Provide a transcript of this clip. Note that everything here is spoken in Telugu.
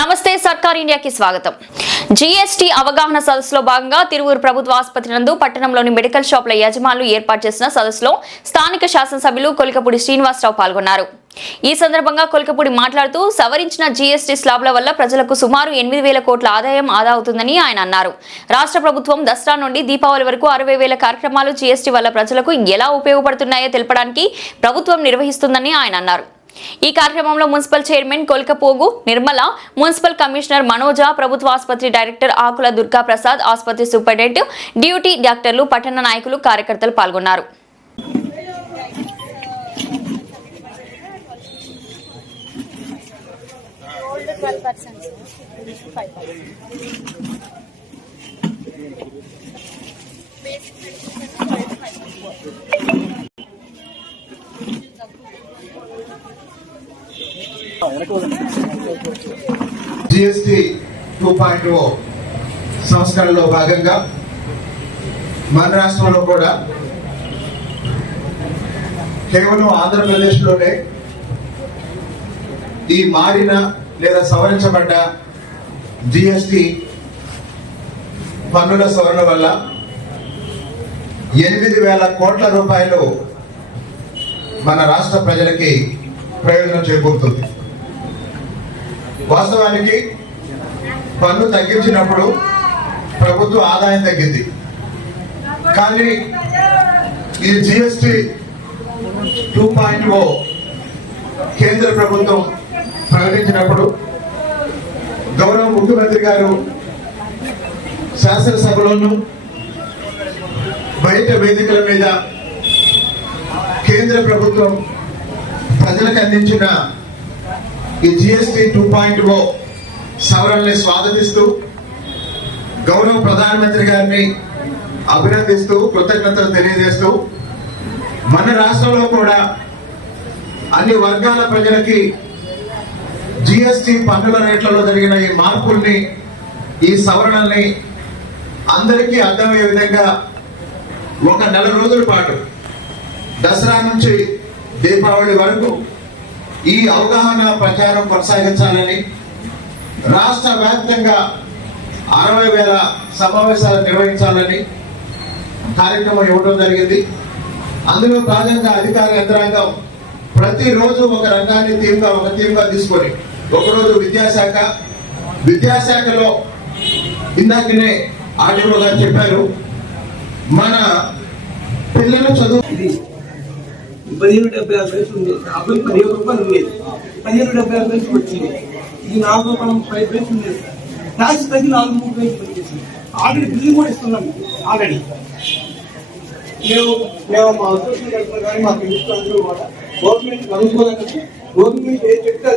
నమస్తే సర్కార్ ఇండియాకి స్వాగతం. జీఎస్టీ అవగాహన సదస్సులో భాగంగా తిరువూరు ప్రభుత్వ ఆసుపత్రి నందు పట్టణంలోని మెడికల్ షాపుల యజమానులు ఏర్పాటు చేసిన సదస్సులో స్థానిక శాసనసభ్యులు కొలికపూడి శ్రీనివాసరావు పాల్గొన్నారు. ఈ సందర్భంగా కొలికపూడి మాట్లాడుతూ సవరించిన జీఎస్టీ స్లాబ్ల వల్ల ప్రజలకు సుమారు 8,000 కోట్ల ఆదాయం ఆదా అవుతుందని ఆయన అన్నారు. రాష్ట్ర ప్రభుత్వం దసరా నుండి దీపావళి వరకు 60,000 కార్యక్రమాలు జీఎస్టీ వల్ల ప్రజలకు ఎలా ఉపయోగపడుతున్నాయో తెలపడానికి ప్రభుత్వం నిర్వహిస్తుందని ఆయన అన్నారు. ఈ కార్యక్రమంలో municipal chairman Kolkapogu Nirmala, municipal commissioner Manoja, ప్రభుత్వ ఆసుపత్రి డైరెక్టర్ ఆకుల దుర్గా ప్రసాద్, ఆసుపత్రి సూపరింటెండెంట్, డ్యూటీ డాక్టర్లు, పట్టణ నాయకులు, కార్యకర్తలు పాల్గొన్నారు. జీఎస్టీ 2.0 సంస్కరణలో భాగంగా మన రాష్ట్రంలో కూడా కేవలం ఆంధ్రప్రదేశ్లోనే ఈ మారిన లేదా సవరించబడ్డ జీఎస్టీ పన్నుల సవరణ వల్ల 8,000 కోట్ల రూపాయలు మన రాష్ట్ర ప్రజలకి ప్రయోజనం చేకూరుతుంది. వాస్తవానికి పన్ను తగ్గించినప్పుడు ప్రభుత్వ ఆదాయం తగ్గింది, కానీ ఈ జీఎస్టీ 2.0 కేంద్ర ప్రభుత్వం ప్రకటించినప్పుడు గౌరవ ముఖ్యమంత్రి గారు శాసనసభలోనూ బయట వేదికల మీద కేంద్ర ప్రభుత్వం ప్రజలకు అందించిన ఈ జీఎస్టీ 2.0 సవరణని స్వాగతిస్తూ గౌరవ ప్రధానమంత్రి గారిని అభినందిస్తూ కృతజ్ఞతలు తెలియజేస్తూ మన రాష్ట్రంలో కూడా అన్ని వర్గాల ప్రజలకి జీఎస్టీ పన్నుల రేట్లలో జరిగిన ఈ మార్పుల్ని, ఈ సవరణల్ని అందరికీ అర్థమయ్యే విధంగా ఒక 4 రోజుల పాటు దసరా నుంచి దీపావళి వరకు ఈ అవగాహన ప్రచారం కొనసాగించాలని, రాష్ట్ర వ్యాప్తంగా 60,000 సమావేశాలు నిర్వహించాలని కార్యక్రమం ఇవ్వడం జరిగింది. అందులో భాగంగా అధికార యంత్రాంగం ప్రతిరోజు ఒక రంగాన్ని థీమ్గా తీసుకొని, ఒకరోజు విద్యాశాఖలో ఇందాకనే ఆర్డీఓ గారు చెప్పారు, మన పిల్లల చదువు 1576 పైసలు ఉంది. 15 రూపాయలు ఉండేది, 1576 పైసలు వచ్చింది. ఇది 4 రూపాయలు 5 పైసలు ఉండేది. ట్యాక్స్ తగ్గి 4-3 పైసలు వచ్చేసింది. ఆల్రెడీ బిల్లు కూడా ఇస్తున్నాం. ఆల్రెడీ మేము మా అసోసియేషన్ కడుతున్నాం, కానీ మాకు ఇష్టం గవర్నమెంట్ అనుకోలేదు. గవర్నమెంట్ ఏం చెప్తే